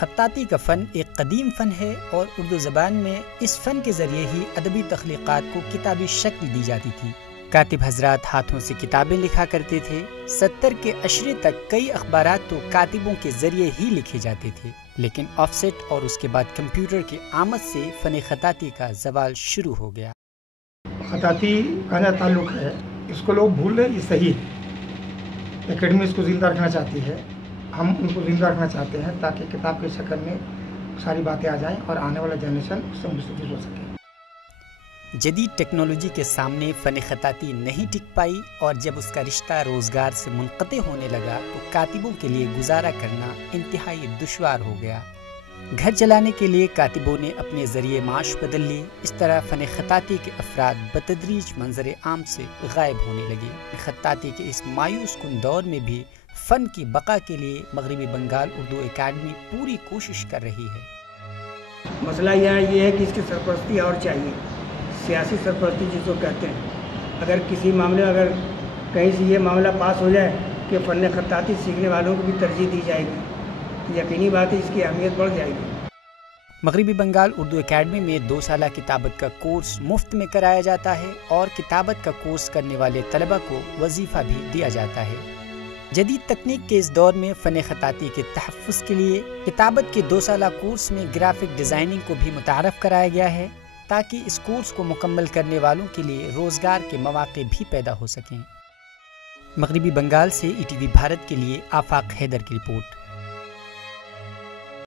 خطاطی کا فن ایک قدیم فن ہے اور اردو زبان میں اس فن کے ذریعے ہی ادبی تخلیقات کو کتابی شکل دی جاتی تھی۔ کاتب حضرات ہاتھوں سے کتابیں لکھا کرتے تھے۔ 70 کے عشرے تک کئی اخبارات تو کاتبوں کے ذریعے ہی لکھے جاتے تھے، لیکن آف سیٹ اور اس کے بعد کمپیوٹر کی آمد سے فن خطاطی کا زوال شروع ہو گیا۔ خطاطی کا جو تعلق ہے اس کو لوگ بھول رہے، یہ صحیح ہے۔ اکیڈمی اس کو زندہ رکھنا چاہتی ہے، ہم ان کو زندہ رکھنا چاہتے ہیں تاکہ کتاب کی شکل میں ساری باتیں آ جائیں اور آنے والا جنریشن اس سے مستفید ہو سکے۔ جدید ٹیکنالوجی کے سامنے فن خطاطی نہیں ٹک پائی اور جب اس کا رشتہ روزگار سے منقطع ہونے لگا تو کاتبوں کے لیے گزارا کرنا انتہائی دشوار ہو گیا۔ گھر چلانے کے لیے کاتبوں نے اپنے ذریعے معاش بدل لیے۔ اس طرح فن خطاطی کے افراد بتدریج منظر عام سے غائب ہونے لگے۔ خطاطی کے اس مایوس کن دور میں بھی فن کی بقا کے لیے مغربی بنگال اردو اکیڈمی پوری کوشش کر رہی ہے۔ مسئلہ یہاں یہ ہے کہ اس کی سرپرستی اور چاہیے، سیاسی سرپرستی جس کو کہتے ہیں۔ اگر کسی معاملے میں اگر کہیں سے یہ معاملہ پاس ہو جائے کہ فن خطاطی سیکھنے والوں کو بھی ترجیح دی جائے گی، یقینی بات ہے اس کی اہمیت بڑھ جائے گی۔ مغربی بنگال اردو اکیڈمی میں 2 سالہ کتابت کا کورس مفت میں کرایا جاتا ہے اور کتابت کا کورس کرنے والے طلبہ کو وظیفہ بھی دیا جاتا ہے۔ جدید تکنیک کے اس دور میں فن خطاطی کے تحفظ کے لیے کتابت کے 2 سالہ کورس میں گرافک ڈیزائننگ کو بھی متعارف کرایا گیا ہے تاکہ اس کورس کو مکمل کرنے والوں کے لیے روزگار کے مواقع بھی پیدا ہو سکیں۔ مغربی بنگال سے ETV بھارت کے لیے آفاق حیدر کی رپورٹ۔